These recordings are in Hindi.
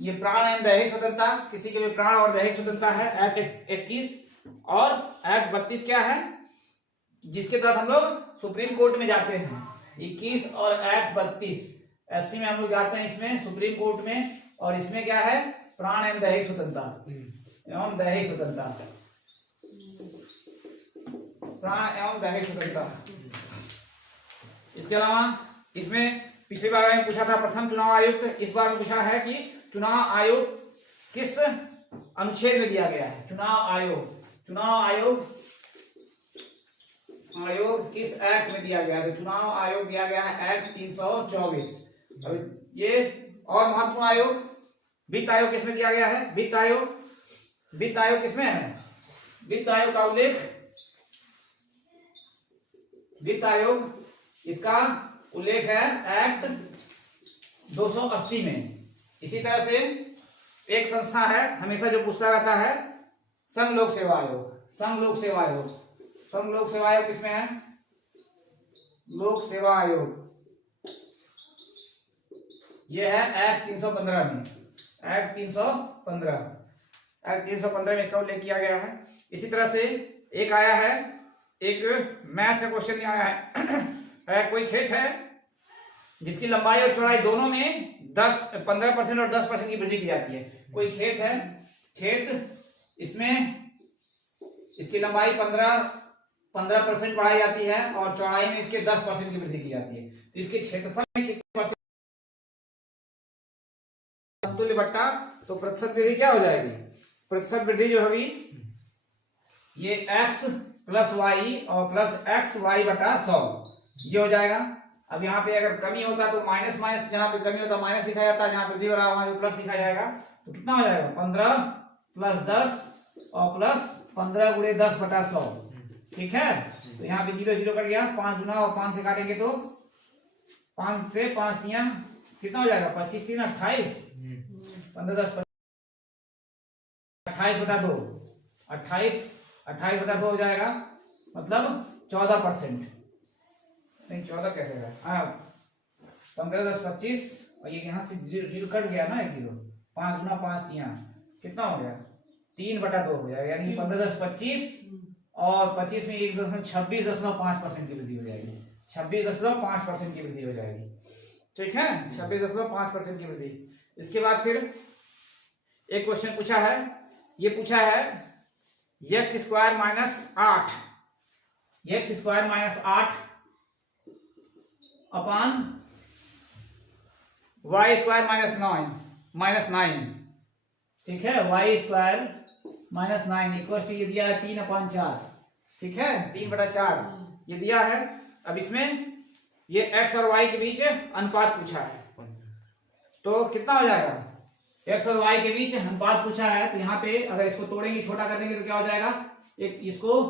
ये प्राण एवं दैहिक स्वतंत्रता, किसी के भी प्राण और दैहिक स्वतंत्रता है। एक्ट 21 और एक्ट 32 क्या है, जिसके तहत हम लोग सुप्रीम कोर्ट में जाते हैं। 21 और एक्ट 32 एससी में हम लोग जाते हैं, इसमें सुप्रीम कोर्ट में। और इसमें क्या है, प्राण एवं दैहिक स्वतंत्रता एवं दैहिक स्वतंत्रता, प्राण एवं दैहिक स्वतंत्रता। इसके अलावा इसमें पिछली बार में पूछा था प्रथम चुनाव आयुक्त, इस बार में पूछा है कि चुनाव आयोग किस अनुच्छेद में दिया गया है। चुनाव आयोग किस एक्ट में दिया गया है। तो चुनाव आयोग दिया गया है एक्ट 324। अब ये और महत्वपूर्ण आयोग वित्त आयोग किसमें दिया गया है। वित्त आयोग किसमें है, वित्त आयोग का उल्लेख, वित्त आयोग इसका उल्लेख है एक्ट 280 में। इसी तरह से एक संस्था है हमेशा जो पूछता रहता है, संघ लोक सेवा आयोग। संघ लोक सेवा आयोग किसमें है, लोक सेवा आयोग, यह है एक्ट 315 में। एक्ट 315 में इसका उल्लेख किया गया है। इसी तरह से एक आया है, एक मैथ का क्वेश्चन आया है कोई खेत है जिसकी लंबाई और चौड़ाई दोनों में 15% और 10% की वृद्धि की जाती है। कोई खेत है, इसमें इसकी लंबाई 15% बढ़ाई जाती है और चौड़ाई में इसके 10% की वृद्धि की जाती है। तो इसके क्षेत्रफल में कितने % समतुल्य बट्टा, तो प्रतिशत वृद्धि क्या हो जाएगी, प्रतिशत वृद्धि जो होगी ये x प्लस वाई और प्लस एक्स वाई बटा 100 ये हो जाएगा। अब यहाँ पे अगर कमी होता तो माइनस माइनस, जहाँ पे कमी होता माइनस लिखा जाता है, जहाँ पे वृद्धि हो रहा है वहां पे प्लस लिखा जाएगा। तो कितना हो जाएगा, 15 प्लस 10 और प्लस 15 गुणे 10 बटा 100। ठीक है, तो यहाँ पे 0 0 कट गया, 5 गुना और 5 से काटेंगे तो 5 से 5 दिया कितना हो जाएगा, 25 3 28, 15 10 28 बटा 2, 28 बटा 2 हो जाएगा, मतलब 14%। नहीं 14 कैसे है, 15 10 25 और ये यहाँ से 0 कट गया ना, 1 0, 5 गुना 5 दिया कितना हो गया, 3 बटा 2 हो जाएगा। यानी 15 10 25 और 25 में 26.5% की वृद्धि हो जाएगी, 26.5% की वृद्धि हो जाएगी। ठीक है, 26.5% की वृद्धि। इसके बाद फिर एक क्वेश्चन पूछा है, ये पूछा है x square minus 8 upon y square minus 9। ठीक है, y square minus 9 equal to ये दिया है 3/4। ठीक है, 3/4 ये दिया है। अब इसमें ये x और y के बीच अनुपात पूछा है, तो कितना हो जाएगा, x और y के बीच अनुपात पूछा है। तो यहाँ पे अगर इसको तोड़ेंगे, छोटा कर देंगे तो क्या हो जाएगा, एक इसको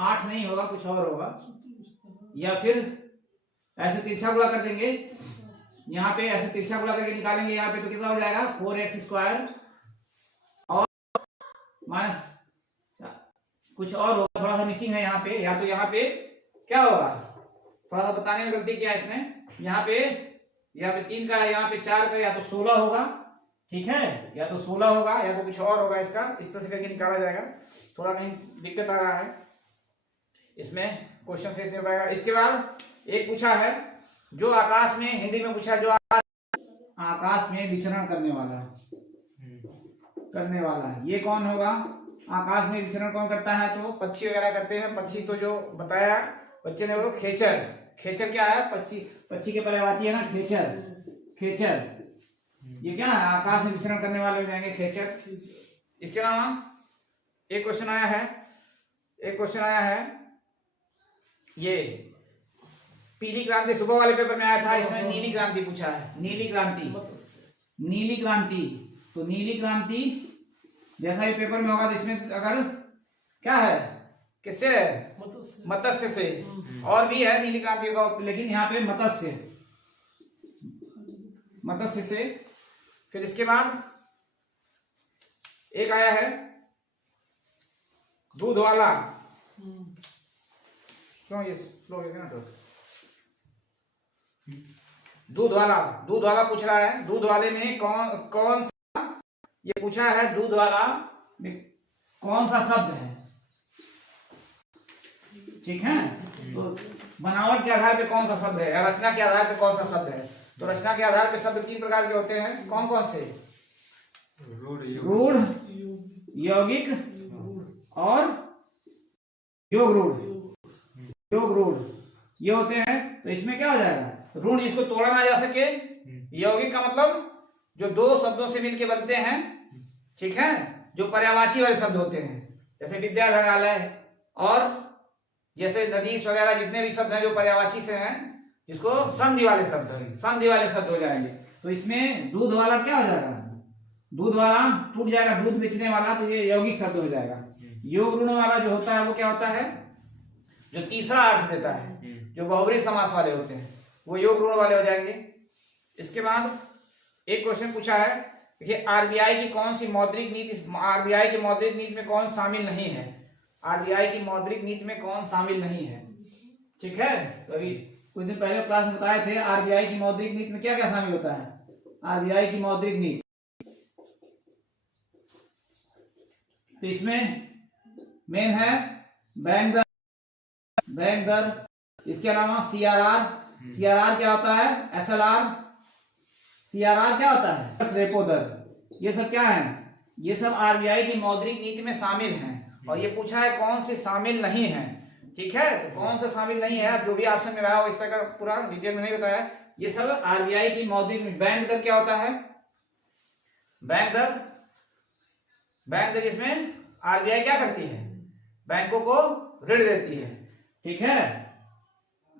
8 नहीं होगा, कुछ और होगा, या फिर ऐसे तिरछा गुणा कर देंगे, यहाँ पे ऐसे तिरछा गुणा करके निकालेंगे यहाँ पे, तो कितना हो जाएगा 4x स्क्वायर और माइनस कुछ और होगा, थोड़ा सा मिसिंग है यहाँ पे, या तो यहाँ पे क्या होगा, थोड़ा सा बताने में गलती किया है इसने, यहाँ पे 3 का है, यहाँ पे 4 का, या तो 16 होगा। ठीक है, या तो 16 होगा या तो कुछ और होगा, इसका इस तरह से करके निकाला जाएगा। थोड़ा कहीं दिक्कत आ रहा है इसमें, क्वेश्चन से नहीं पाएगा। इसके बाद एक पूछा है जो आकाश में, हिंदी में पूछा, जो आकाश में विचरण करने वाला है ये कौन होगा। आकाश में विचरण कौन करता है, तो पक्षी वगैरह करते हैं। पक्षी तो जो बताया बच्चे ने वो खेचर क्या है, पक्षी के पर्यायवाची है ना, खेचर ये क्या है, आकाश में विचरण करने वाले हो जाएंगे खेचर। इसके अलावा एक क्वेश्चन आया है ये पीली क्रांति सुबह वाले पेपर में आया था, इसमें नीली क्रांति पूछा है। नीली क्रांति तो नीली क्रांति जैसा ही पेपर में होगा, तो इसमें अगर क्या है, किससे है, मत्स्य से, और भी है नीली क्रांति होगा, लेकिन यहाँ पे मत्स्य से। फिर इसके बाद एक आया है दूध वाला, क्यों ये स्लो हो गया ना, तो दूध वाला पूछ रहा है। दूध वाले में कौन सा, ये पूछा है दूध वाला में कौन सा शब्द है, ठीक है। तो बनावट के आधार पे कौन सा शब्द है या रचना के आधार पे कौन सा शब्द है। तो रचना के आधार पे शब्द 3 प्रकार के होते हैं। कौन कौन से? रूढ़, यौगिक और योग रूढ़ ये होते हैं। तो इसमें क्या हो जाएगा, रूढ़ इसको तोड़ा ना जा सके। यौगिक का मतलब जो दो शब्दों से मिलके बनते हैं, ठीक है, जो पर्यायवाची वाले शब्द होते हैं, जैसे विद्याधरालय और जैसे नदीश वगैरह, जितने भी शब्द हैं जो पर्यायवाची से हैं, जिसको संधि वाले शब्द हो जाएंगे। तो इसमें दूध वाला क्या हो जाएगा, दूध वाला टूट जाएगा, दूध बेचने वाला, तो ये यौगिक शब्द हो जाएगा। योग ऋण वाला जो होता है वो क्या होता है, जो तीसरा अर्थ देता है, जो बहुब्री समास वाले होते हैं, वो योग ऋण वाले हो जाएंगे। इसके बाद एक क्वेश्चन पूछा है, देखिए आरबीआई की कौन सी मौद्रिक नीति, आरबीआई की मौद्रिक नीति में कौन शामिल नहीं है, आरबीआई की मौद्रिक नीति में कौन शामिल नहीं है, ठीक है। तो अभी कुछ दिन पहले क्लास में बताए थे आरबीआई की मौद्रिक नीति में क्या क्या शामिल होता है। आरबीआई की मौद्रिक नीति, तो इसमें मेन है बैंक दर, इसके अलावा सीआरआर क्या होता है, एसएलआर, सीआरआर क्या होता है, रेपो दर, ये सब क्या है, ये सब आरबीआई की मौद्रिक नीति में शामिल हैं। और ये पूछा है कौन से शामिल नहीं है, ठीक है। तो कौन सा शामिल नहीं है, जो भी ऑप्शन में रहा हो, इस तरह का पूरा डिटेल में नहीं बताया। ये सब आरबीआई की मौद्रिक नीति। बैंक दर क्या होता है, बैंक दर इसमें आरबीआई क्या करती है, बैंकों को ऋण देती है, ठीक है।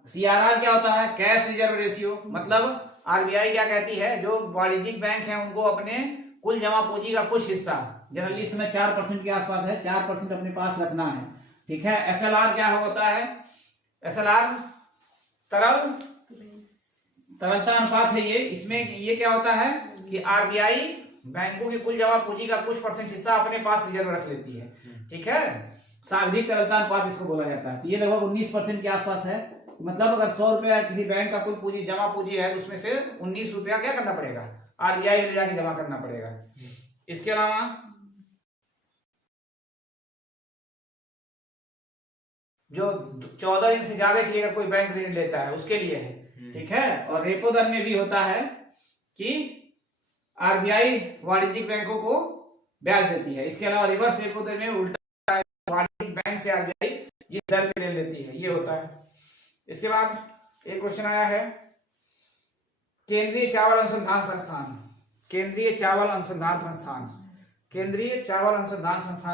सीआरआर क्या होता है, कैश रिजर्व रेशियो, मतलब आरबीआई क्या कहती है, जो वाणिज्यिक बैंक हैं उनको अपने कुल जमा पूंजी का कुछ हिस्सा, जनरली इसमें 4% के आसपास है, 4% अपने पास रखना है, ठीक है। एसएलआर क्या होता है, एसएलआर तरलता अनुपात है ये। इसमें ये क्या होता है कि आरबीआई बैंकों की कुल जमा पूंजी का कुछ % हिस्सा अपने पास रिजर्व रख लेती है, ठीक है। सांविधिक तरलता अनुपात इसको बोला जाता है। तो ये लगभग 19% के आसपास है। मतलब अगर 100 रुपया किसी बैंक का कुल पूंजी जमा पूंजी है, तो उसमें से 19 रुपया क्या करना पड़ेगा, आरबीआई ले जाके जमा करना पड़ेगा। इसके अलावा जो 14 दिन से ज्यादा के लिए अगर कोई बैंक ऋण लेता है उसके लिए है, ठीक है। और रेपो दर में भी होता है कि आरबीआई वाणिज्यिक बैंकों को ब्याज देती है। इसके अलावा रिवर्स रेपो दर में उल्टा वाणिज्यिक बैंक से आरबीआई जिस दर पे ऋण लेती है, ये होता है। इसके बाद एक क्वेश्चन आया है, केंद्रीय चावल अनुसंधान संस्थान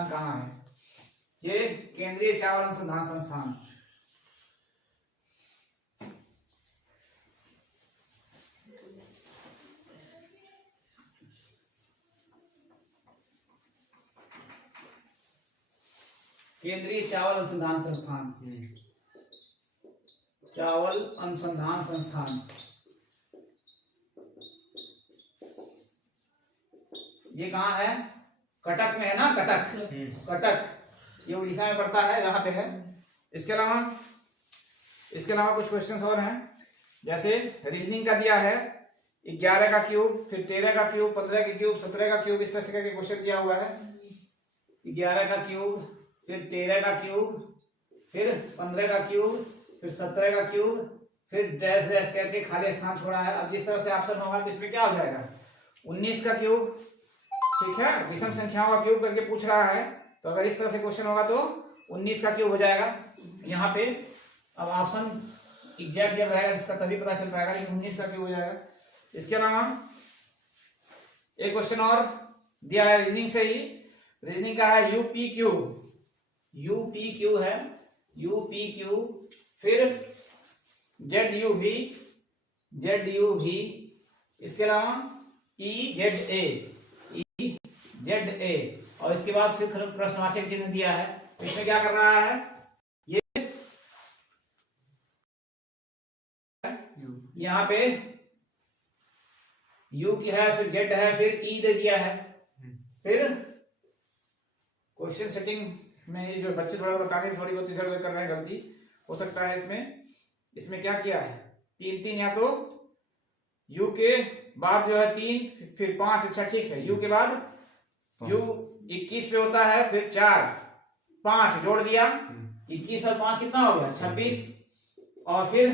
कहाँ है, ये केंद्रीय चावल अनुसंधान संस्थान, केंद्रीय चावल अनुसंधान संस्थान, ये कहाँ है, कटक में है ना, कटक, ये उड़ीसा में पड़ता है, यहाँ पे है। इसके अलावा कुछ क्वेश्चंस और हैं, जैसे रीजनिंग का दिया है 11 का क्यूब, फिर 13 का क्यूब, 15 का क्यूब, 17 का क्यूब, इस तरह से करके क्वेश्चन दिया हुआ है। 11 का क्यूब, फिर 13 का क्यूब, फिर 15 का क्यूब, फिर 17 का क्यूब, फिर डैश करके खाली स्थान छोड़ा है। अब जिस तरह से ऑप्शन होगा तो इसमें क्या हो जाएगा, 19 का क्यूब, ठीक है, विषम संख्याओं का क्यूब करके पूछ रहा है। तो अगर इस तरह से क्वेश्चन होगा तो 19 का क्यूब हो जाएगा यहाँ पे। अब ऑप्शन एग्जैक्ट जब रहेगा इसका तभी पता चल पाएगा, लेकिन 19 का क्यूब हो जाएगा। इसके अलावा एक क्वेश्चन और दिया है रीजनिंग से ही, रीजनिंग का है यूपी क्यू है, फिर जेड यू वी, इसके अलावा जेड ए, और इसके बाद फिर प्रश्नवाचक चिन्ह दिया है। इसमें क्या कर रहा है, ये यहाँ पे यू की है, फिर जेड है, फिर ई दे दिया है। फिर क्वेश्चन सेटिंग में जो बच्चे थोड़ा बताने थोड़ी बहुत इधर उधर कर रहे हैं, गलती हो सकता है इसमें क्या किया है, 3 या तो u के बाद जो है 3 फिर 5, अच्छा ठीक है, u के बाद u 21 पे होता है, फिर 4 5 जोड़ दिया, 21 और 5 कितना हो गया 26, और फिर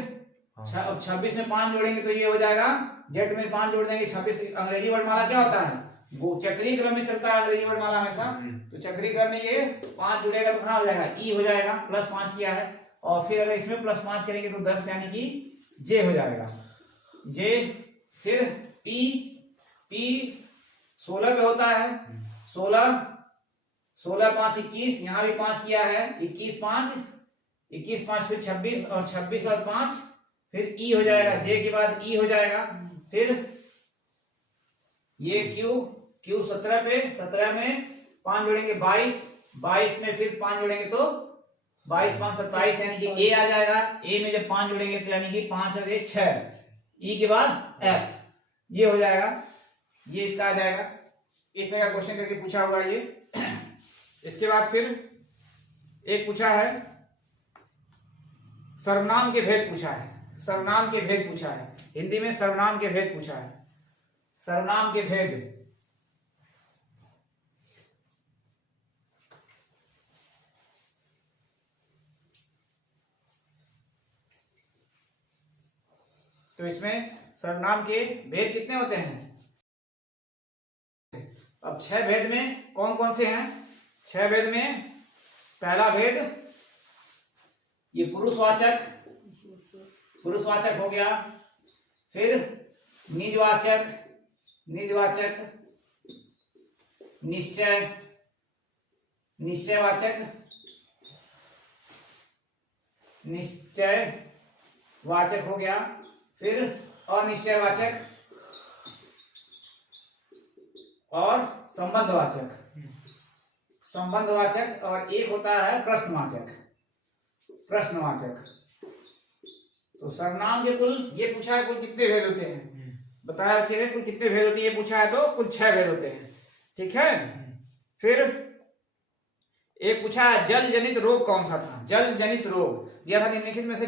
26 में 5 जोड़ेंगे तो ये हो जाएगा, जेड में 5 जोड़ देंगे 26। अंग्रेजी वर्णमाला क्या होता है, वो चक्रीय क्रम में चलता है अंग्रेजी वर्णमाला हमेशा, तो चक्रीय क्रम में ये 5 जुड़ेगा तो कहाँ हो जाएगा, ई हो जाएगा, +5 किया है, और फिर अगर इसमें +5 करेंगे तो 10 यानी कि जे हो जाएगा, जे। फिर पी 16 पे होता है, 16 5 21, यहाँ भी 5 किया है, 21 5 फिर 26, और 26 और 5 फिर ई हो जाएगा, जे के बाद ई हो जाएगा। फिर ये क्यू 17 पे, 17 में 5 जोड़ेंगे 22 में फिर 5 जोड़ेंगे तो 22 5 27 यानी कि ए आ जाएगा, ए में जब 5 जोड़ेंगे तो यानी कि 5 और 1 6, ई के बाद एफ, ये हो जाएगा, ये इसका आ जाएगा। इस तरह का क्वेश्चन करके पूछा हुआ ये। इसके बाद फिर एक पूछा है सर्वनाम के भेद पूछा है, सर्वनाम के भेद पूछा है, हिंदी में सर्वनाम के भेद पूछा है, सर्वनाम के भेद। तो इसमें सर्वनाम के भेद कितने होते हैं, अब 6 भेद में कौन कौन से हैं, 6 भेद में पहला भेद ये पुरुषवाचक हो गया, फिर निजवाचक, निश्चयवाचक हो गया, फिर अनिश्चयवाचक और संबंधवाचक, और एक होता है प्रश्नवाचक। तो सर्वनाम के कुल ये पूछा है कुल कितने भेद होते हैं, बताया बच्चे ने कुल कितने भेद होते हैं, ये पूछा है तो कुल 6 भेद होते हैं, ठीक है। फिर एक पूछा है जल जनित रोग कौन सा था, जल जनित रोग दिया था निम्नलिखित में से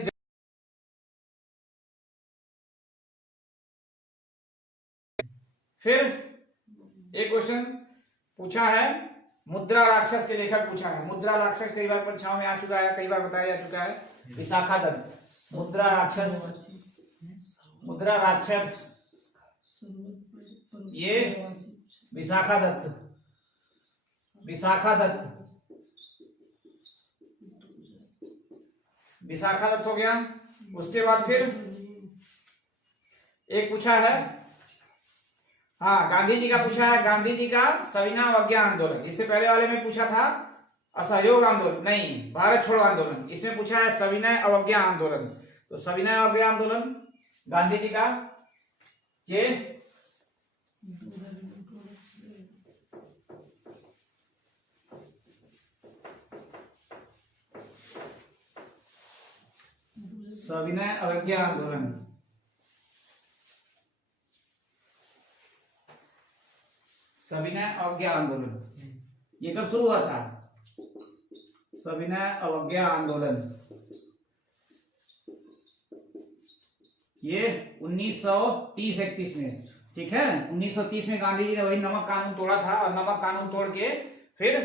फिर एक क्वेश्चन पूछा है मुद्रा राक्षस के लेखक पूछा है, मुद्रा राक्षस कई बार परीक्षाओं में आ चुका है, कई बार बताया जा चुका है, विशाखा दत्त। मुद्रा राक्षस ये विशाखा दत्त हो गया। उसके बाद फिर एक पूछा है, हाँ गांधी जी का पूछा है, गांधी जी का सविनय अवज्ञा आंदोलन। इससे पहले वाले में पूछा था असहयोग आंदोलन, नहीं भारत छोड़ो आंदोलन, इसमें पूछा है सविनय अवज्ञा आंदोलन। तो सविनय अवज्ञा आंदोलन गांधी जी का जे सविनय अवज्ञा आंदोलन, सविनय अवज्ञा आंदोलन ये कब शुरू हुआ था, सविनय अवज्ञा आंदोलन ये 1930-31 में, ठीक है। 1930 में गांधी जी ने वही नमक कानून तोड़ा था, और नमक कानून तोड़ के फिर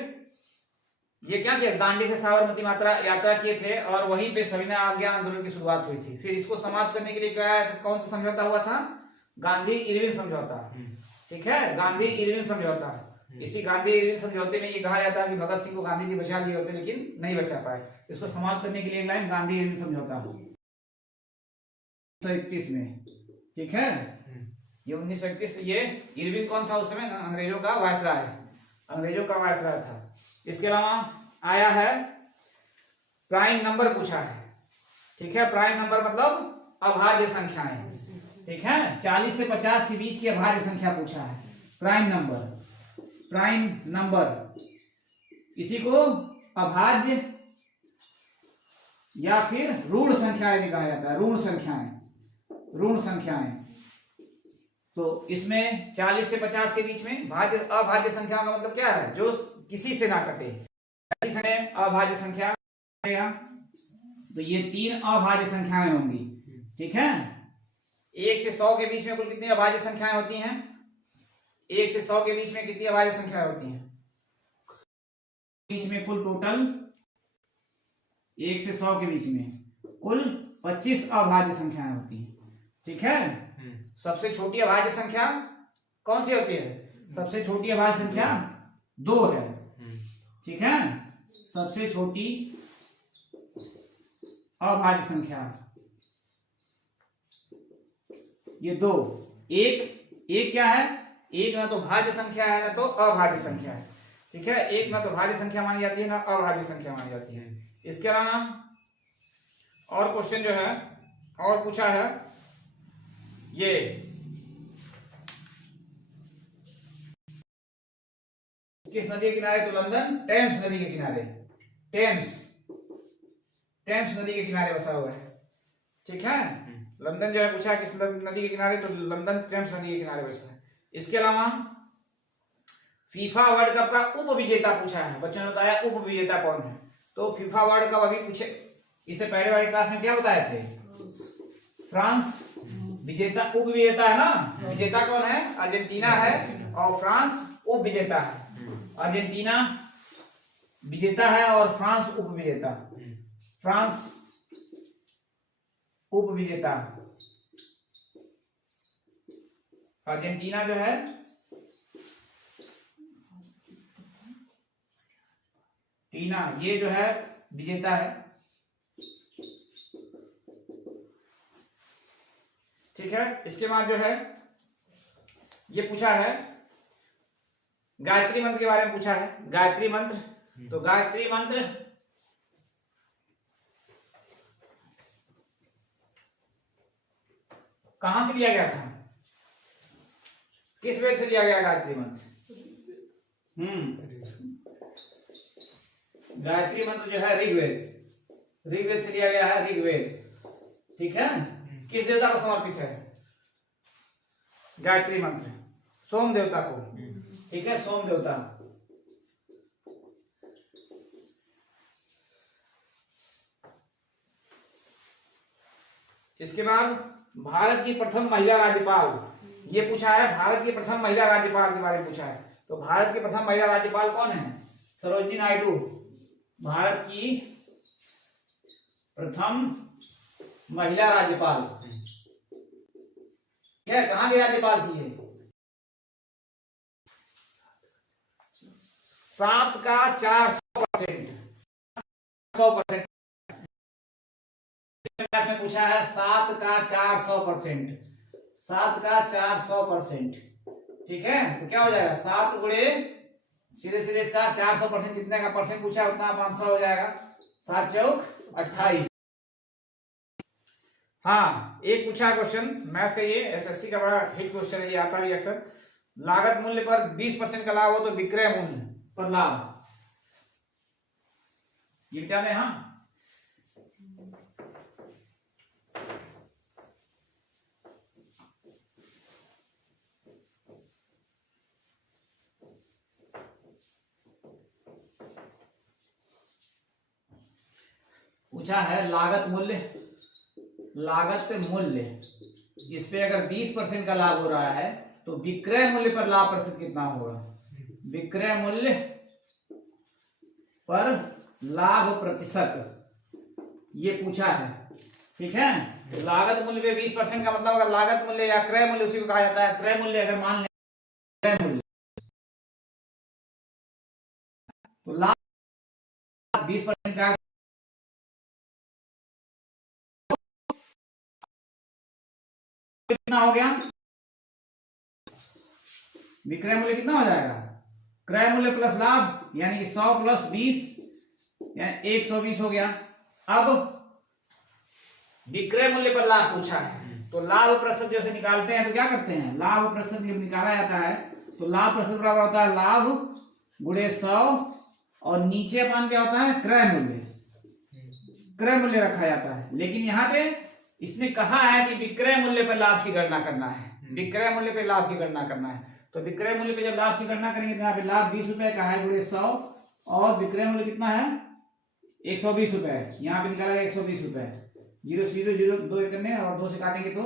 ये क्या किया, दांडी से साबरमती यात्रा किए थे, और वहीं पे सविनय अवज्ञा आंदोलन की शुरुआत हुई थी। फिर इसको समाप्त करने के लिए क्या है, कौन सा समझौता हुआ था, गांधी इरविन समझौता, ठीक है, गांधी इरविन समझौता। इसी गांधी इरविन समझौते में ये कहा जाता है कि भगत सिंह को गांधी जी बचा लिए होते लेकिन नहीं बचा पाए। इसको समाप्त करने के लिए लाइन गांधी इरविन समझौता 1931 में, ठीक है। ये 1931, ये इरविन कौन था उस समय, अंग्रेजों का वायसराय, था। इसके अलावा आया है प्राइम नंबर पूछा है, ठीक है। प्राइम नंबर मतलब अभाज्य संख्याएं, ठीक है, 40 से 50 के बीच की अभाज्य संख्या पूछा है, प्राइम नंबर। इसी को अभाज्य या फिर ऋण संख्याएं भी कहा जाता है, ऋण संख्याएं। तो इसमें 40 से 50 के बीच में अभाज्य संख्याओं का मतलब क्या है, जो किसी से ना कटे, अभाज्य संख्या। तो ये 3 अभाज्य संख्याएं होंगी, ठीक है। 1 से 100 के बीच में कुल कितनी अभाज्य संख्याएं होती हैं? 1 से 100 के बीच में कितनी अभाज्य संख्याएं होती हैं? बीच में कुल टोटल 1 से 100 के बीच में कुल 25 अभाज्य संख्याएं होती हैं। ठीक है। सबसे छोटी अभाज्य संख्या कौन सी होती है? सबसे छोटी अभाज्य संख्या 2 है। ठीक है। सबसे छोटी अभाज्य संख्या ये 2। एक क्या है? एक ना तो भाज्य संख्या है ना तो अभाज्य संख्या है। ठीक है। एक ना तो भाज्य संख्या मानी जाती है ना अभाज्य संख्या मानी जाती है। इसके अलावा और क्वेश्चन जो है और पूछा है ये किस नदी के किनारे? तो लंदन टेम्स नदी के किनारे, टेम्स नदी के किनारे बसा हुआ है। ठीक है। लंदन जो है पूछा किस नदी के किनारे? तो लंदन टेम्स नदी के किनारे बसा है। इसके अलावा फीफा वर्ल्ड कप का उप विजेता पूछा है। बच्चों ने बताया उप विजेता कौन है? तो फीफा वर्ल्ड कप अभी पूछे, इससे पहले वाली क्लास में क्या बताए थे? फ्रांस विजेता, उप विजेता है ना। विजेता कौन है? अर्जेंटीना है और फ्रांस उप विजेता है। अर्जेंटीना विजेता है और फ्रांस उप विजेता। फ्रांस उप विजेता, अर्जेंटीना जो है टीना ये जो है विजेता है। ठीक है। इसके बाद जो है ये पूछा है गायत्री मंत्र के बारे में पूछा है। गायत्री मंत्र, तो गायत्री मंत्र कहां से लिया गया था? किस वेद से लिया गया गायत्री मंत्र? गायत्री मंत्र जो है ऋग्वेद से लिया गया है। ऋग्वेद। ठीक है। किस देवता को समर्पित है गायत्री मंत्र? सोम देवता को। ठीक है। सोम देवता। इसके बाद भारत की प्रथम महिला राज्यपाल ये पूछा है। भारत की प्रथम महिला राज्यपाल के बारे में पूछा है। तो भारत की प्रथम महिला राज्यपाल कौन है? सरोजिनी नायडू। भारत की प्रथम महिला राज्यपाल। क्या कहां की राज्यपाल थी ये? 7 का 400%। 100% में पूछा है 7 का 400%। 7 का 400%। ठीक है। तो क्या हो जाएगा? 7 गुणे सीधे सीधे इसका 400% जितने का परसेंट पूछा है उतना 500 हो जाएगा। 7 चौक 28। हाँ, एक पूछा क्वेश्चन मैथ का, ये एसएससी का बड़ा हिट क्वेश्चन है, ये आता भी अक्सर। लागत मूल्य पर 20% का लाभ हो तो विक्रय मूल्य पर लाभ, ये क्या है? हाँ, पूछा है लागत मूल्य इस पे अगर 20% का लाभ हो रहा है तो विक्रय मूल्य पर लाभ प्रतिशत कितना होगा? विक्रय मूल्य पर लाभ प्रतिशत ये पूछा है। ठीक है। लागत मूल्य पे 20% का मतलब अगर लागत मूल्य या क्रय मूल्य उसी को कहा जाता है। क्रय मूल्य अगर मान लें क्रय मूल्य तो लाभ 20% का कितना हो गया? विक्रय मूल्य कितना हो जाएगा? क्रय मूल्य प्लस लाभ यानी कि 100 प्लस 20 यानी 120 हो गया। अब विक्रय मूल्य पर लाभ पूछा है तो लाभ प्रतिशत जैसे निकालते हैं तो क्या करते हैं? लाभ प्रतिशत जब निकाला जाता है तो लाभ प्रतिशत बराबर होता है लाभ गुणे 100 और नीचे अपन क्या होता है? क्रय मूल्य रखा जाता है। लेकिन यहाँ पे इसने कहा है कि विक्रय मूल्य पर लाभ की गणना करना है। विक्रय मूल्य पे लाभ की गणना करना है तो विक्रय मूल्य पे जब लाभ की गणना करेंगे तो यहाँ पे लाभ 20 रुपए का है गुणे 100 और विक्रय मूल्य कितना है? 120 रुपए। यहाँ पे निकाला 120 रुपए। 0 से 0 0 2 करने और 2 से काटेंगे तो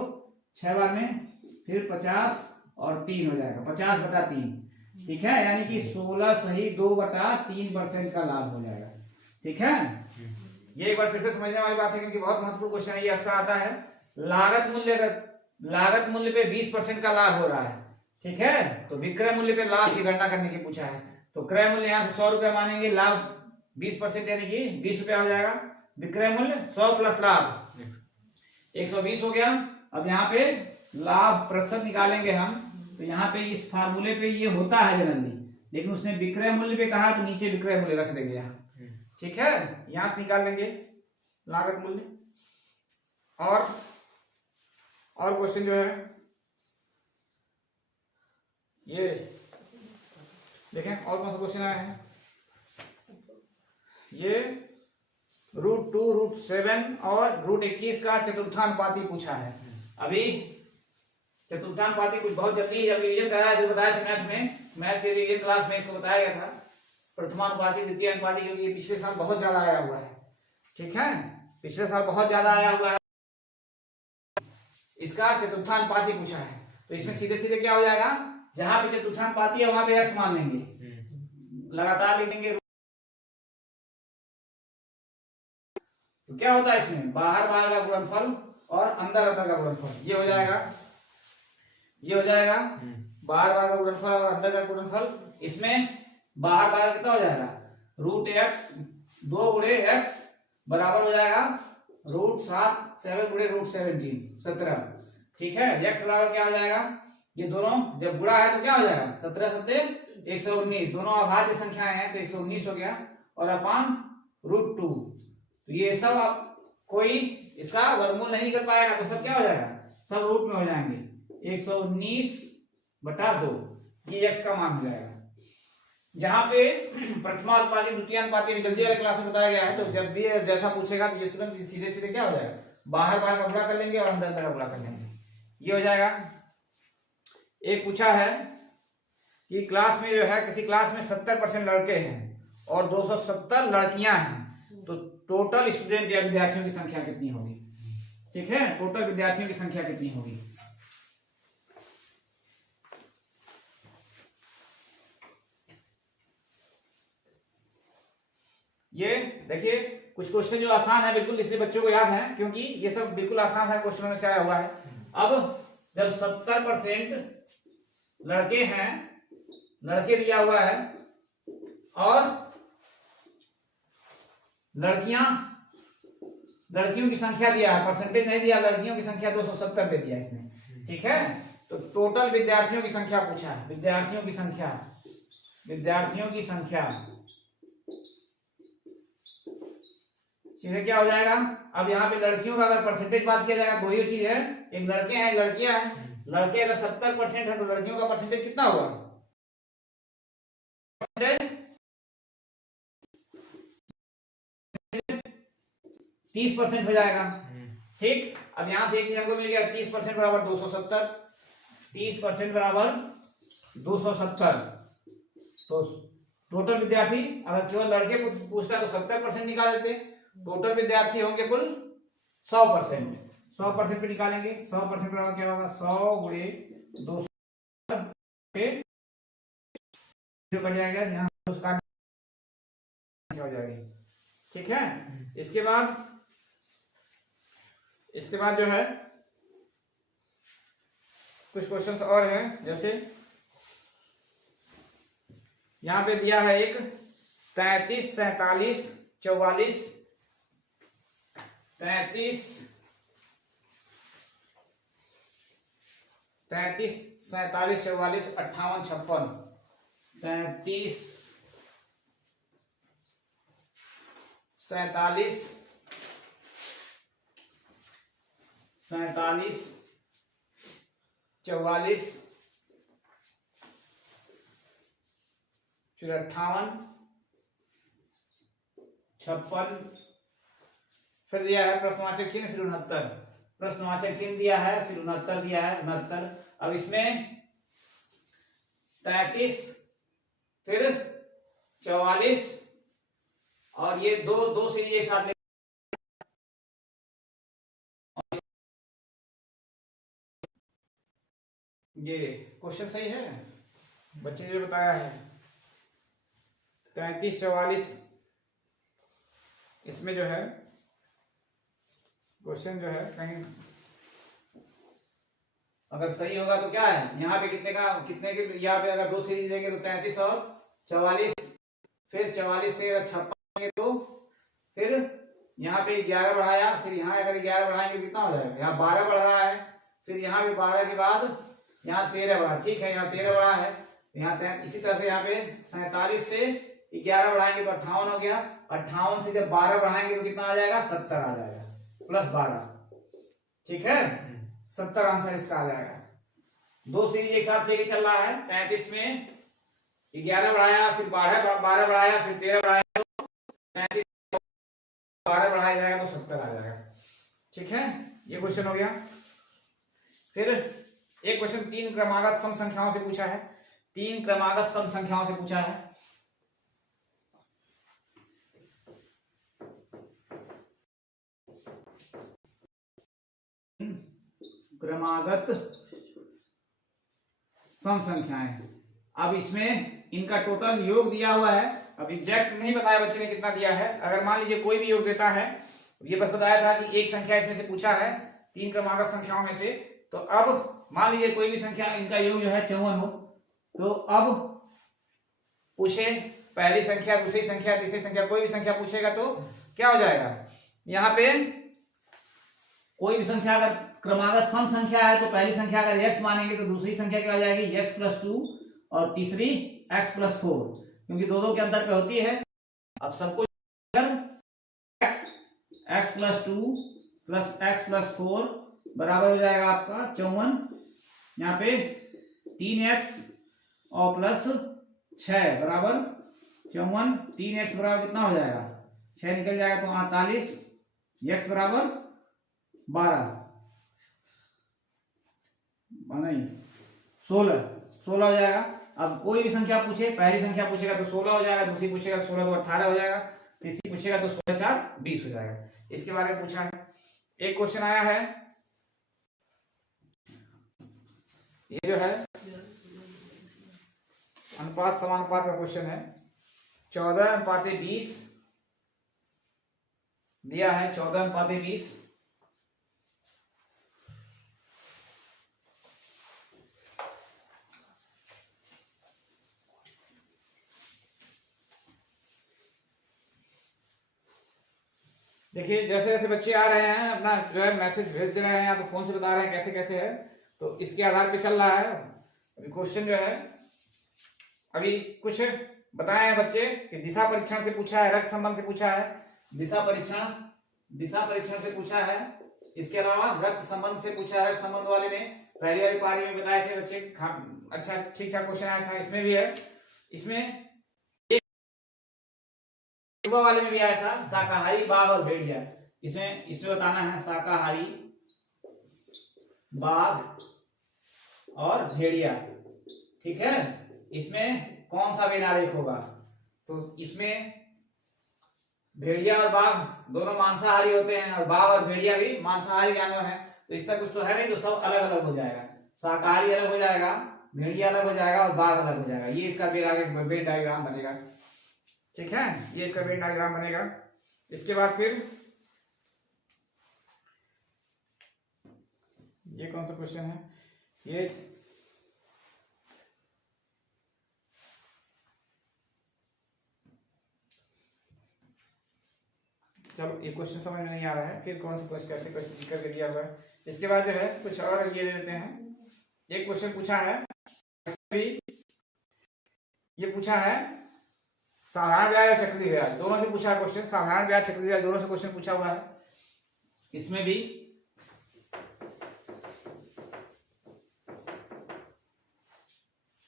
6 बार में, फिर 50 और 3 हो जाएगा, 50/3। ठीक है, यानी कि 16 सही 2/3% का लाभ हो जाएगा। ठीक है, ये एक बार फिर से समझने वाली बात है, क्योंकि बहुत महत्वपूर्ण क्वेश्चन है, ये अक्सर आता है। लागत मूल्य पे 20% का लाभ हो रहा है। ठीक है, तो विक्रय मूल्य पे लाभ की गणना करने की पूछा है। तो क्रय मूल्य यहाँ से 100 रुपया मानेंगे, लाभ 20% यानी कि 20 रुपया हो जाएगा। विक्रय मूल्य 100 प्लस लाभ 120 हो गया। अब यहाँ पे लाभ प्रतिशत निकालेंगे हम, तो यहाँ पे इस फार्मूले पे ये होता है जनरली, लेकिन उसने विक्रय मूल्य पे कहा तो नीचे विक्रय मूल्य रख देंगे यहाँ। ठीक है, यहां से निकाल लेंगे लागत मूल्य। और क्वेश्चन जो है ये देखें, और कौन सा क्वेश्चन आया है, ये √2, √7 और √21 का चतुर्थानुपाती पूछा है। अभी चतुर्थानुपाती कुछ बहुत जल्दी जब रिवीजन कराया, जो बताया था मैथ के रिवीजन क्लास में इसको बताया गया था, प्रथमानुपाती, द्वितीयानुपाती, क्योंकि ये पिछले साल बहुत ज्यादा आया हुआ है। ठीक है, पिछले साल बहुत ज्यादा आया हुआ है, इसका चतुर्थानुपाती पूछा है। तो इसमें सीधे सीधे क्या हो जाएगा, जहां पे चतुर्थानुपाती है वहां पे x मान लेंगे, लगातार लिख देंगे। तो क्या होता है इसमें, बाहर बाहर का गुणनफल और अंदर अंदर का गुणनफल, ये हो जाएगा, ये हो जाएगा बाहर बाहर का गुणनफल और अंदर का गुणनफल। इसमें बाहर बाहर कितना हो जाएगा, √x 2 गुणे x बराबर हो जाएगा √7 गुणे √17 17। ठीक है, x बराबर क्या हो जाएगा, ये दोनों जब गुणा है तो क्या हो जाएगा, 17 7 119, दोनों अभाज्य संख्याएं हैं तो 119 हो गया, और अपान √2। तो ये सब कोई इसका वर्गमूल नहीं कर पाएगा, तो सब क्या हो जाएगा, सब रूट में हो जाएंगे, 119/2, ये x का मान हो जाएगा। जहां पे प्रथमानुपाती द्वितीयानुपाती जल्दी वाले क्लास में बताया गया है, तो जब भी जैसा पूछेगा तो ये तुरंत सीधे सीधे क्या हो जाएगा, बाहर बाहर का गुणा कर लेंगे और अंदर अंदर का गुणा कर लेंगे, ये हो जाएगा। एक पूछा है कि क्लास में जो है, किसी क्लास में 70% लड़के हैं और 270 लड़कियां हैं, तो टोटल स्टूडेंट या विद्यार्थियों की संख्या कितनी होगी। ठीक है, टोटल विद्यार्थियों की संख्या कितनी होगी। ये देखिए, कुछ क्वेश्चन जो आसान है बिल्कुल, इसलिए बच्चों को याद है, क्योंकि ये सब बिल्कुल आसान है, क्वेश्चनों में से आया हुआ है। अब जब 70% लड़के हैं, लड़के दिया हुआ है, और लड़कियों की संख्या दिया है, परसेंटेज नहीं दिया, लड़कियों की संख्या 270 दे दिया इसने। ठीक है, तो टोटल विद्यार्थियों की संख्या पूछा है, विद्यार्थियों की संख्या सीधे क्या हो जाएगा। अब यहाँ पे लड़कियों का अगर परसेंटेज बात किया जाएगा, दो ही चीज है, एक लड़के हैं, लड़कियां हैं। लड़के अगर 70% है तो लड़कियों का परसेंटेज कितना होगा, 30% हो जाएगा। ठीक, अब यहां से एक चीज हमको मिल गया, 30% बराबर 270, 30% बराबर 270। तो टोटल विद्यार्थी अगर केवल लड़के पूछता तो 70% निकाल देते, टोटल विद्यार्थी होंगे कुल 100%। 100% पे निकालेंगे, 100% बराबर क्या होगा, 100 गुणे 200 कट जाएगा, यहाँ हो जाएगी। ठीक है, इसके बाद जो है कुछ क्वेश्चंस और हैं, जैसे यहां पे दिया है एक 33 47 44 33 37 44 58 56 33 47 47 44 फिर 58 56, फिर दिया है प्रश्नवाचक चिन्ह, फिर 69, प्रश्नवाचक चिन्ह दिया है, फिर 69 दिया है, 69। अब इसमें 33 फिर 44 और ये दो से एक साथ ये क्वेश्चन सही है, बच्चे ने जो बताया है 33 44, इसमें जो है क्वेश्चन जो है कहीं अगर सही होगा तो क्या है, यहाँ पे कितने के यहाँ पे अगर 2 सीरीज लेंगे तो 33 और 44, फिर 44 से अगर 56 लेंगे तो फिर यहाँ पे 11 बढ़ाया, फिर यहाँ अगर 11 बढ़ाएंगे कितना हो जाएगा, यहाँ 12 बढ़ रहा है, फिर यहाँ पे 12 के बाद यहाँ 13 बढ़ा, ठीक है यहाँ 13 बढ़ा है, यहाँ इसी तरह से यहाँ पे 47 से 11 बढ़ाएंगे तो 58 हो गया, 58 से जब 12 बढ़ाएंगे तो कितना आ जाएगा, 70 आ जाएगा प्लस 12, ठीक है 70 आंसर इसका आ जाएगा। 2 सीरीज एक साथ लेके चल रहा है, 33 में 11 बढ़ाया, फिर 12 बढ़ाया, फिर 13 बढ़ाया, तो 33 12 बढ़ाया जाएगा तो 70 आ जाएगा, ठीक है ये क्वेश्चन हो गया। फिर एक क्वेश्चन 3 क्रमागत सम संख्याओं से पूछा है, 3 क्रमागत सम संख्याओं से पूछा है। क्रमागत सम संख्याएं, अब इसमें इनका टोटल योग दिया हुआ है, अब एग्जैक्ट नहीं बताया बच्चे ने कितना दिया है। अगर मान लीजिए कोई भी योग देता है, ये बस बताया था कि एक संख्या इसमें से पूछा है 3 क्रमागत संख्याओं में से, तो अब मान लीजिए कोई भी संख्या इनका योग जो है 54 हो, तो अब पूछे पहली संख्या, दूसरी संख्या, तीसरी संख्या, कोई भी संख्या पूछेगा तो क्या हो जाएगा, यहाँ पे कोई भी संख्या अगर क्रमागत सम संख्या है तो पहली संख्या अगर x मानेंगे तो दूसरी संख्या क्या हो जाएगी x + 2 और तीसरी x + 4, क्योंकि दो के अंतर पे होती है। अब सबको x + 2 + x + 4 बराबर हो जाएगा आपका 54, यहाँ पे 3x और प्लस 6 बराबर 54, 3x बराबर कितना हो जाएगा, 6 निकल जाएगा तो 48, x बराबर 12 नहीं 16 हो जाएगा। अब कोई भी संख्या पूछे, पहली संख्या पूछेगा तो 16 हो जाएगा, दूसरी पूछेगा 16 तो 18 हो जाएगा, तीसरी पूछेगा तो 16 4 20 हो जाएगा। इसके बारे में पूछा है। एक क्वेश्चन आया है, ये जो है अनुपात समानुपात का क्वेश्चन है, 14:20 दिया है, 14:20। देखिए जैसे जैसे बच्चे आ रहे हैं अपना जो है मैसेज भेज दे रहे हैं या तो फोन से बता रहे हैं कैसे कैसे है, तो इसके आधार पे चल रहा है। अभी क्वेश्चन जो है अभी कुछ बताए हैं बच्चे कि दिशा परीक्षण से पूछा है, रक्त संबंध से पूछा है, दिशा परीक्षण से पूछा है, इसके अलावा रक्त संबंध से पूछा है। रक्त संबंध वाले में पहली वाली पारी में बताए थे बच्चे, अच्छा ठीक ठाक क्वेश्चन आया था, इसमें भी है, इसमें वाले में भी आया था शाकाहारी बाघ और भेड़िया, इसमें बताना है शाकाहारी बाघ और भेड़िया, ठीक है। इसमें कौन सा वेनारेख होगा, तो इसमें भेड़िया और बाघ दोनों मांसाहारी होते हैं और बाघ और भेड़िया भी मांसाहारी जानवर हैं, तो इसका कुछ तो है नहीं, तो सब अलग अलग हो जाएगा, शाकाहारी अलग हो जाएगा, भेड़िया अलग हो जाएगा और बाघ अलग हो जाएगा। ये इसका वेन डायग्राम बनेगा, ठीक है, ये इसका वेन डायग्राम बनेगा। इसके बाद फिर ये कौन सा क्वेश्चन है, ये चलो ये क्वेश्चन समझ में नहीं आ रहा है, फिर कौन सा क्वेश्चन कैसे क्वेश्चन करके दिया हुआ है। इसके बाद जो है कुछ और ये देते हैं, एक क्वेश्चन पूछा है, ये पूछा है साधारण ब्याज या चक्रवृद्धि ब्याज, दोनों से पूछा है क्वेश्चन, साधारण ब्याज चक्रवृद्धि ब्याज दोनों से क्वेश्चन पूछा हुआ है। इसमें भी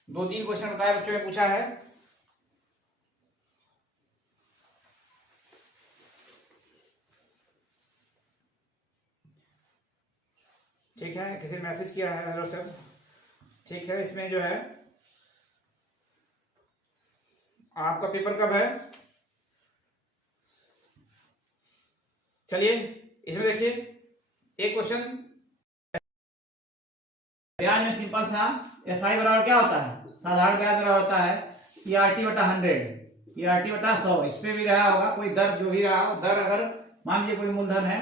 दो तीन क्वेश्चन बताया बच्चों ने पूछा है। ठीक है, किसी ने मैसेज किया है, हेलो सर, ठीक है। इसमें जो है आपका पेपर कब है, चलिए इसमें देखिए एक क्वेश्चन ब्याज में सिंपल सा एसआई बराबर क्या होता है, साधारण ब्याज बराबर होता है ईआरटी बटा 100, ईआरटी बटा 100। इस पे भी रहा होगा कोई दर, जो भी रहा हो दर, अगर मान लीजिए कोई मूलधन है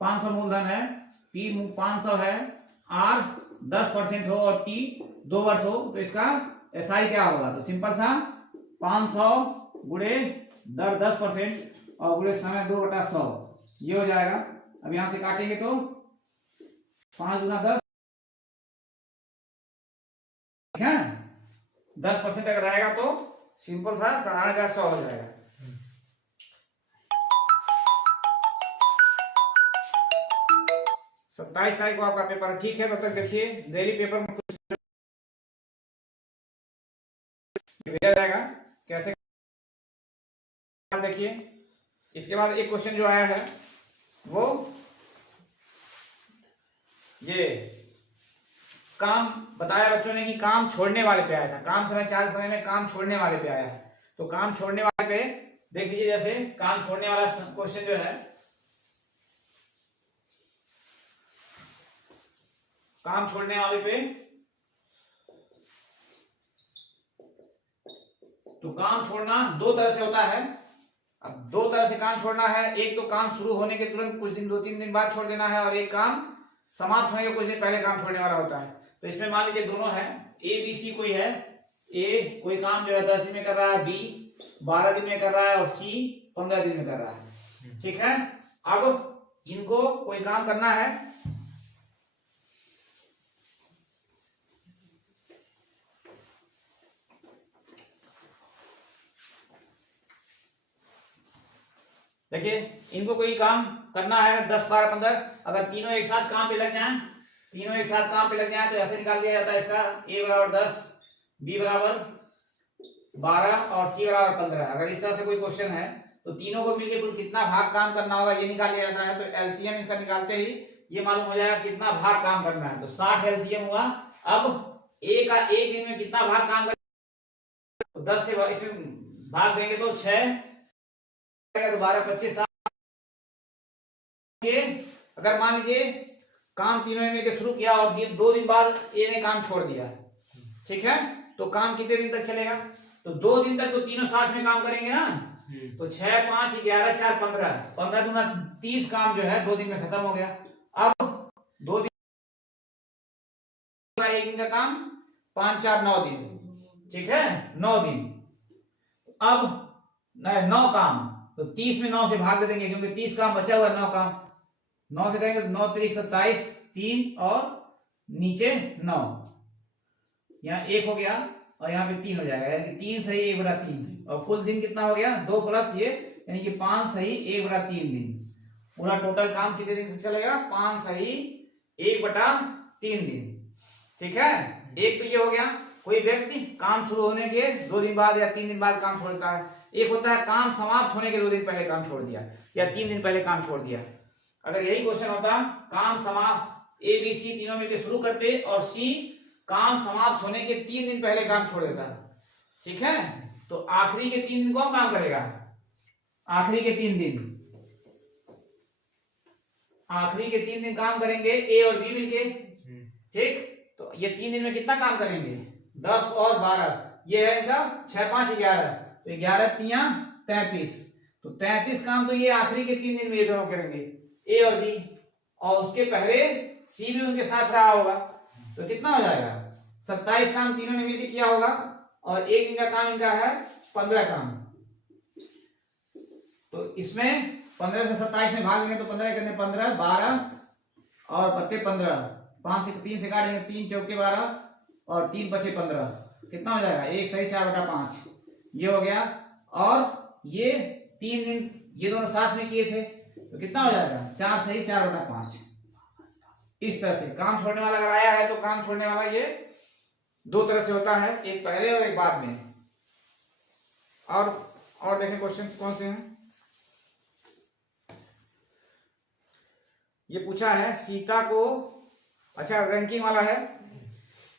500 मूलधन है, पी 500 है, आर 10% हो और टी 2 वर्ष हो, तो इसका एसआई क्या होगा, तो सिंपल सा 500 गुणे दर 10% और गुणे समय 2/100, ये हो जाएगा। अब यहां से काटेंगे तो 5 गुना 10, ठीक है, 10% अगर रहेगा तो सिंपल सा साधारण ब्याज 100 हो जाएगा। सत्ताईस तारीख को आपका पेपर, ठीक है, तब तक देखिए डेली पेपर में कुछ भेजा जाएगा कैसे, देखिए। इसके बाद एक क्वेश्चन जो आया है वो ये काम बताया बच्चों ने कि काम छोड़ने वाले पे आया था, काम समय 4 समय में काम छोड़ने वाले पे आया है। तो काम छोड़ने वाले पे देख लीजिए, जैसे काम छोड़ने वाला क्वेश्चन जो है, काम छोड़ने वाले पे, तो काम छोड़ना 2 तरह से होता है। अब 2 तरह से काम छोड़ना है, एक तो काम शुरू होने के तुरंत कुछ दिन 2-3 दिन बाद छोड़ देना है, और एक काम समाप्त होने के कुछ दिन पहले काम छोड़ने वाला होता है। तो इसमें मान लीजिए दोनों है, ए बी सी कोई है, ए कोई काम जो है 10 दिन में कर रहा है, बी 12 दिन में कर रहा है और सी 15 दिन में कर रहा है, ठीक है। अब इनको कोई काम करना है, देखिए इनको कोई काम करना है 10, 12, 15, अगर तीनों एक साथ काम पे लग जाए, तीनों एक साथ काम पे लग जाए तो ऐसे निकाल दिया जाता है इसका, ए बराबर 10, बी बराबर 12 और सी बराबर 15। अगर इस तरह से कोई क्वेश्चन है तो तीनों को मिलकर कुल कितना भाग काम करना होगा ये निकाल लिया जाता है। तो एलसीएम इसका निकालते ही ये मालूम हो जाएगा कितना भाग काम करना है, तो 60 एलसीएम हुआ। अब ए का एक दिन में कितना भाग काम कर, तो 10 से इसमें भाग देंगे तो 6, तो 12, 25, 7। अगर मान लीजिए काम तीनों ने मिलकर शुरू किया और 2 दिन बाद ए ने काम छोड़ दिया, ठीक है, तो काम कितने दिन तक चलेगा, तो 2 दिन तक तो तीनों साथ में काम करेंगे ना, तो 6, 5, 11, 4, 15, 15 दूना 30 काम जो है 2 दिन में खत्म हो गया। अब 2 दिन, एक दिन का काम 5, 4, 9 दिन, ठीक है, 9 दिन। अब 9 काम, तो 30 में 9 से भाग दे देंगे क्योंकि 30 काम बचा हुआ है, 9 काम 9 से करेंगे तो 9 3 27, 3 और नीचे 9, यहाँ 1 हो गया और यहाँ पे 3 हो जाएगा, यानी कि 3 सही 1/3, और कुल दिन कितना हो गया 2 प्लस ये, यानी कि 5 सही 1/3 दिन। पूरा टोटल काम कितने दिन से चलेगा, 5 सही 1/3 दिन, ठीक है। एक तो ये हो गया, कोई व्यक्ति काम शुरू होने के 2 दिन बाद या 3 दिन बाद काम छोड़ता है। एक होता है काम समाप्त होने के 2 दिन पहले काम छोड़ दिया या 3 दिन पहले काम छोड़ दिया। अगर यही क्वेश्चन होता काम समाप्त, ए बी सी तीनों मिलकर शुरू करते और सी काम समाप्त होने के 3 दिन पहले काम छोड़ देता, ठीक है, तो आखिरी के 3 दिन कौन काम करेगा, आखिरी के 3 दिन, आखिरी के 3 दिन काम करेंगे ए और बी मिलके, ठीक। तो ये 3 दिन में कितना काम करेंगे, 10 और 12, ये है इनका 6, 5, 11, तो 11 तिया 33, तो 33 काम तो ये आखिरी के 3 दिन में ये दोनों करेंगे, ए और बी, और उसके पहले सी भी उनके साथ रहा होगा, तो कितना हो जाएगा 27 काम तीनों ने मिलकर किया होगा, और एक दिन का काम इनका है 15 काम। तो इसमें 15 से 27 में भाग लेंगे तो 15 करने 15, 12 और 15, 5 से 3 से काटेंगे 3 चौके 12 और 3 बचे 15, कितना हो जाएगा 1 सही 4/5, ये हो गया। और ये 3 दिन ये दोनों साथ में किए थे तो कितना हो जाएगा 4 सही 4/5। इस तरह से काम छोड़ने वाला अगर आया है तो काम छोड़ने वाला ये 2 तरह से होता है, एक पहले और एक बाद में। और देखें क्वेश्चंस कौन से हैं। ये पूछा है सीता को, अच्छा रैंकिंग वाला है,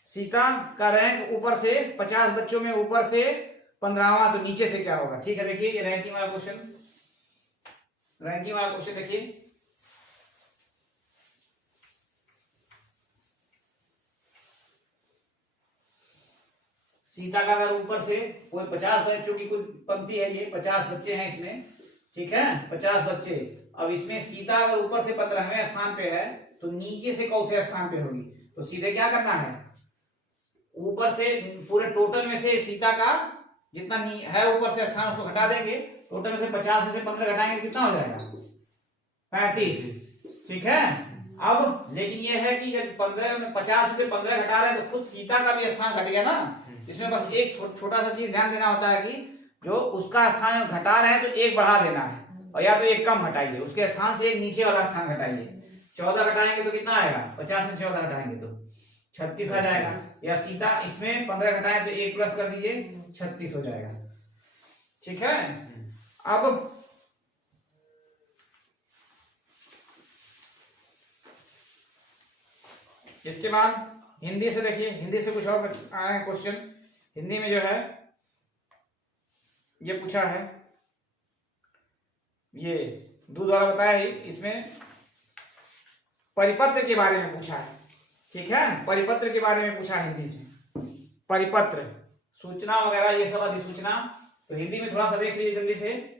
सीता का रैंक ऊपर से 50 बच्चों में ऊपर से 15वां, तो नीचे से क्या होगा, ठीक है। देखिए ये रैंकिंग वाला क्वेश्चन, रैंकिंग वाला क्वेश्चन देखिए, सीता का अगर ऊपर से कोई 50 बच्चों की कोई पंक्ति है, ये 50 बच्चे हैं इसमें, ठीक है, 50 बच्चे। अब इसमें सीता अगर ऊपर से 15वें स्थान पे है तो नीचे से चौथे स्थान पे होगी। तो सीधे क्या करना है, ऊपर से पूरे टोटल में से सीता का जितना है ऊपर से स्थान उसको घटा देंगे। टोटल में से 50 में से 15 घटाएंगे, कितना हो जाएगा, 35, ठीक है। अब लेकिन ये है कि जब 50 से 15 घटा रहे हैं तो खुद सीता का भी स्थान घट गया ना। इसमें बस एक छोटा सा चीज ध्यान देना होता है कि जो उसका स्थान घटा रहे हैं तो एक बढ़ा देना है, और या तो एक कम हटाइए, उसके स्थान से एक नीचे वाला स्थान घटाइए। 14 घटाएंगे तो कितना आएगा, 50 में 14 घटाएंगे तो 36 आ जाएगा। या सीता इसमें 15 घटाएं तो एक प्लस कर दीजिए, 36 हो जाएगा, ठीक है। अब इसके बाद हिंदी से देखिए, हिंदी से कुछ और आए हैं क्वेश्चन। हिंदी में जो है ये पूछा है, ये दू द्वारा बताया ही, इसमें परिपत्र के बारे में पूछा है, ठीक है। परिपत्र के बारे में पूछा है हिंदी में, परिपत्र, सूचना वगैरह ये सब अधिसूचना। तो हिंदी में थोड़ा सा देख लीजिए जल्दी से।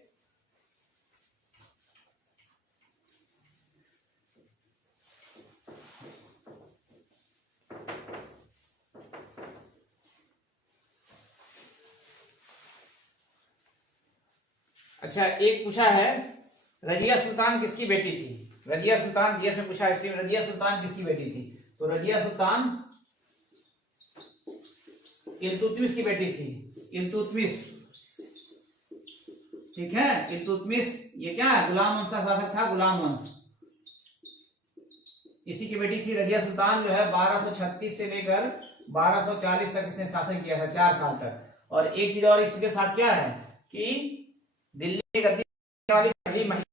अच्छा, एक पूछा है रजिया सुल्तान किसकी बेटी थी। रजिया सुल्तान जीएस में पूछा है, रजिया सुल्तान किसकी बेटी थी। तो रजिया सुल्तान इल्तुतमिश की बेटी थी, इल्तुतमिश, ठीक है। इल्तुतमिश ये क्या है, गुलाम वंश का शासक था, गुलाम वंश, इसी की बेटी थी रजिया सुल्तान। जो है 1236 से लेकर 1240 तक इसने शासन किया था, 4 साल तक। और एक चीज और इसके साथ क्या है कि दिल्ली की गद्दी वाली पहली महिला।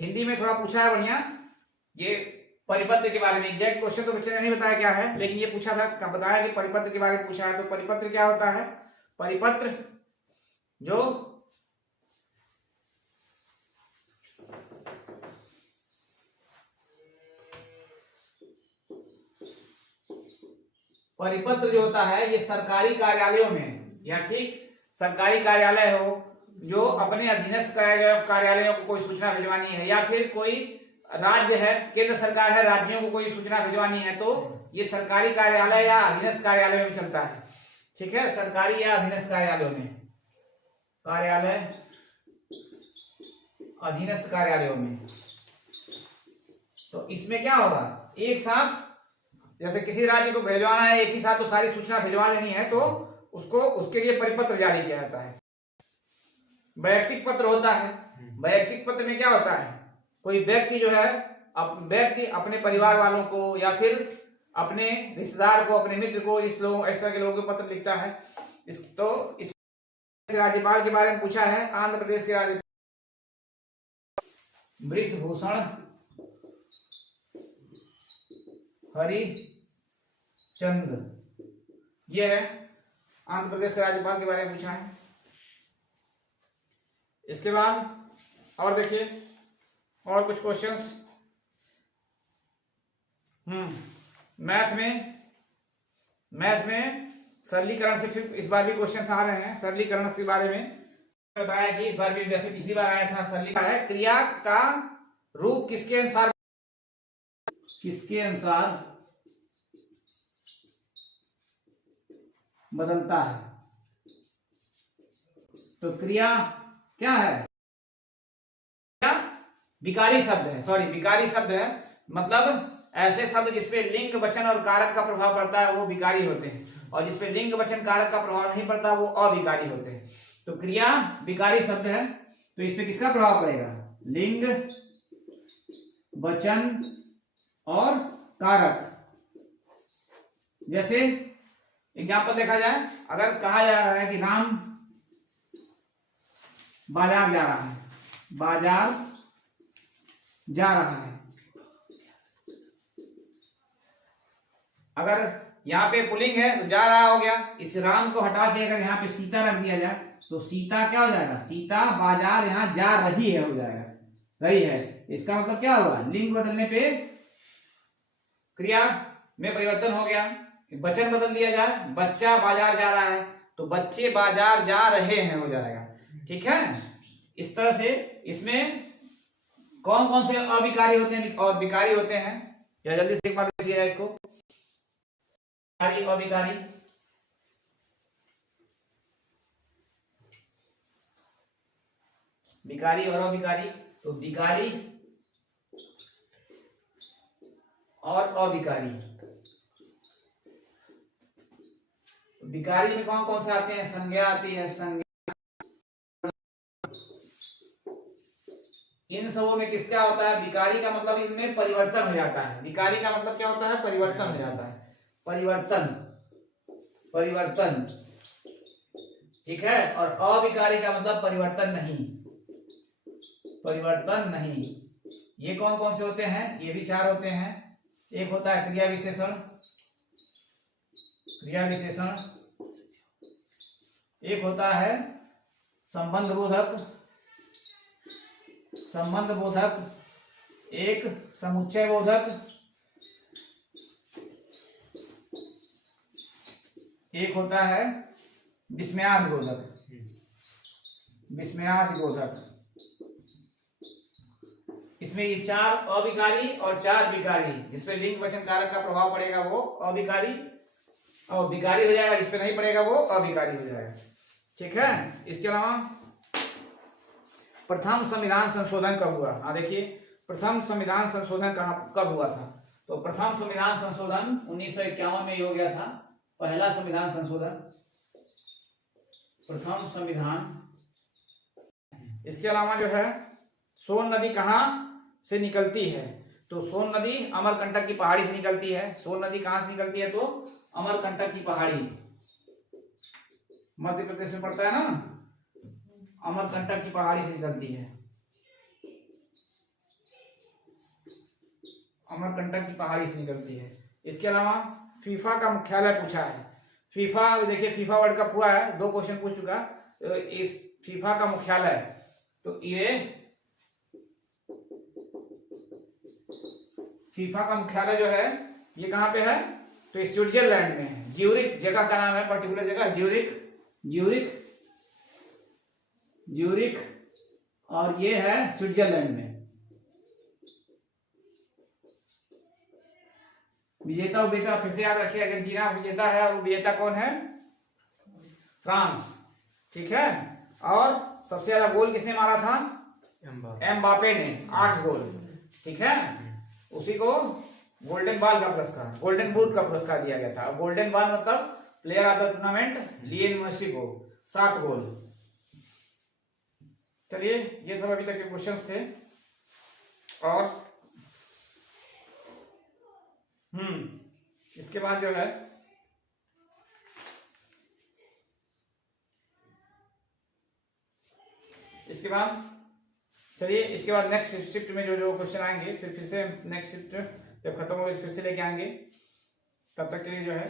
हिंदी में थोड़ा पूछा है बढ़िया, ये परिपत्र के बारे में। एग्जैक्ट क्वेश्चन तो बच्चे ने नहीं बताया क्या है, लेकिन ये पूछा था, बताया कि परिपत्र के बारे में पूछा है। तो परिपत्र क्या होता है, परिपत्र जो परिपत्र जो होता है ये सरकारी कार्यालयों में, या ठीक सरकारी कार्यालय हो जो अपने अधीनस्थ कार्यालयों को कोई सूचना भिजवानी है, या फिर कोई राज्य है, केंद्र सरकार है, राज्यों को कोई सूचना भिजवानी है, तो ये सरकारी कार्यालय या अधीनस्थ कार्यालय में चलता है, ठीक है। सरकारी या अधीनस्थ कार्यालयों में, कार्यालय अधीनस्थ कार्यालयों में। तो इसमें क्या होगा, एक साथ जैसे किसी राज्य को भिजवाना है, एक ही साथ तो सारी सूचना भिजवा देनी है, तो उसको उसके लिए परिपत्र जारी किया जाता है। वैयक्तिक पत्र होता है। वैयक्तिक पत्र में क्या होता है, कोई व्यक्ति जो है व्यक्ति अपने परिवार वालों को या फिर अपने रिश्तेदार को, अपने मित्र को, इस तरह के लोगों को पत्र लिखता है। इस राज्यपाल के बारे में पूछा है। आंध्र प्रदेश के राज्यपाल बृषभूषण हरिचंद्र, ये है आंध्र प्रदेश के राज्यपाल के बारे में पूछा है। इसके बाद और देखिए और कुछ क्वेश्चंस। मैथ में सरलीकरण से फिर इस बार भी क्वेश्चन आ रहे हैं। सरलीकरण के बारे में बताया कि इस बार भी जैसे पिछली बार आया था, सरलीकरण है क्रिया का रूप किसके अनुसार बदलता है। तो क्रिया क्या है, क्या विकारी शब्द है, विकारी शब्द है, मतलब ऐसे शब्द जिसपे लिंग वचन और कारक का प्रभाव पड़ता है वो विकारी होते हैं, और जिसपे लिंग वचन कारक का प्रभाव नहीं पड़ता वो अविकारी होते हैं। तो क्रिया विकारी शब्द है, तो इसपे किसका प्रभाव पड़ेगा, लिंग वचन और कारक। जैसे एग्जाम्पल देखा जाए, अगर कहा जा रहा है कि राम बाजार जा रहा है, बाजार जा रहा है, अगर यहाँ पे पुल्लिंग है तो जा रहा हो गया। इस राम को हटा के अगर यहाँ पे सीता रख दिया जाए तो सीता क्या हो जाएगा, सीता बाजार यहाँ जा रही है हो जाएगा, रही है। इसका मतलब क्या होगा, लिंग बदलने पे क्रिया में परिवर्तन हो गया, वचन बदल दिया जाए, बच्चा बाजार जा रहा है तो बच्चे बाजार जा रहे हैं हो जाएगा। ठीक है, इस तरह से इसमें कौन कौन से अविकारी होते हैं और विकारी होते हैं, या जल्दी से एक बार देखिएगा इसको। अविकारी, विकारी और अविकारी। तो विकारी और अविकारी, विकारी में कौन कौन से आते हैं? संज्ञा आती है, संज्ञा। इन सबों में किस क्या होता है? विकारी का मतलब इनमें परिवर्तन हो जाता है। विकारी का मतलब क्या होता है? परिवर्तन हो जाता है, परिवर्तन, परिवर्तन। ठीक है, और अविकारी का मतलब परिवर्तन नहीं, परिवर्तन नहीं। ये कौन कौन से होते हैं? ये भी 4 होते हैं। एक होता है क्रिया विशेषण, क्रिया विशेषण। एक होता है संबंध बोधक, संबंध बोधक। एक समुच्चय बोधक, एक होता है विस्मयादि बोधक, विस्मयादि बोधक। इसमें ये 4 अविकारी और 4 विकारी, जिसपे लिंग वचन कारक का प्रभाव पड़ेगा वो अविकारी, और विकारी हो जाएगा, जिसपे नहीं पड़ेगा वो अविकारी हो जाएगा। ठीक है, इसके अलावा प्रथम संविधान संशोधन कब हुआ? हाँ देखिए, प्रथम संविधान संशोधन कब हुआ था? तो प्रथम संविधान संशोधन 1951 में ही हो गया था, पहला संविधान संशोधन, प्रथम संविधान। इसके अलावा जो है सोन नदी कहाँ से निकलती है? तो सोन नदी अमरकंटक की पहाड़ी से निकलती है। सोन नदी कहाँ से निकलती है? तो अमरकंटक की पहाड़ी, मध्य प्रदेश में पड़ता है ना, अमरकंटक की पहाड़ी से निकलती है, अमरकंटक की पहाड़ी से निकलती है। इसके अलावा फीफा का मुख्यालय पूछा है। फीफा, देखिए फीफा वर्ल्ड कप हुआ है, 2 क्वेश्चन पूछ चुका। तो इस फीफा का मुख्यालय, तो ये फीफा का मुख्यालय जो है ये कहाँ पे है? तो स्विट्जरलैंड में है। ज्यूरिख जगह का नाम है, पर्टिकुलर जगह ज्यूरिख, ज्यूरिख, ज्यूरिख, और ये है स्विट्जरलैंड में। विजेता विजेता फिर से याद रखिए, अर्जेंटीना विजेता है और विजेता कौन है? फ्रांस। ठीक है, और सबसे ज्यादा गोल किसने मारा था? एम्बापे ने, 8 गोल। ठीक है, उसी को गोल्डन बॉल का पुरस्कार, गोल्डन बूट का पुरस्कार दिया गया था। गोल्डन बॉल मतलब player of the tournament, Lionel Messi को 7 गोल। चलिए, ये सब अभी तक के क्वेश्चंस थे। और इसके बाद जो है इसके बाद चलिए, इसके बाद नेक्स्ट शिफ्ट में जो जो क्वेश्चन आएंगे फिर से नेक्स्ट शिफ्ट जब खत्म होगी फिर से लेके आएंगे। तब तक के लिए जो है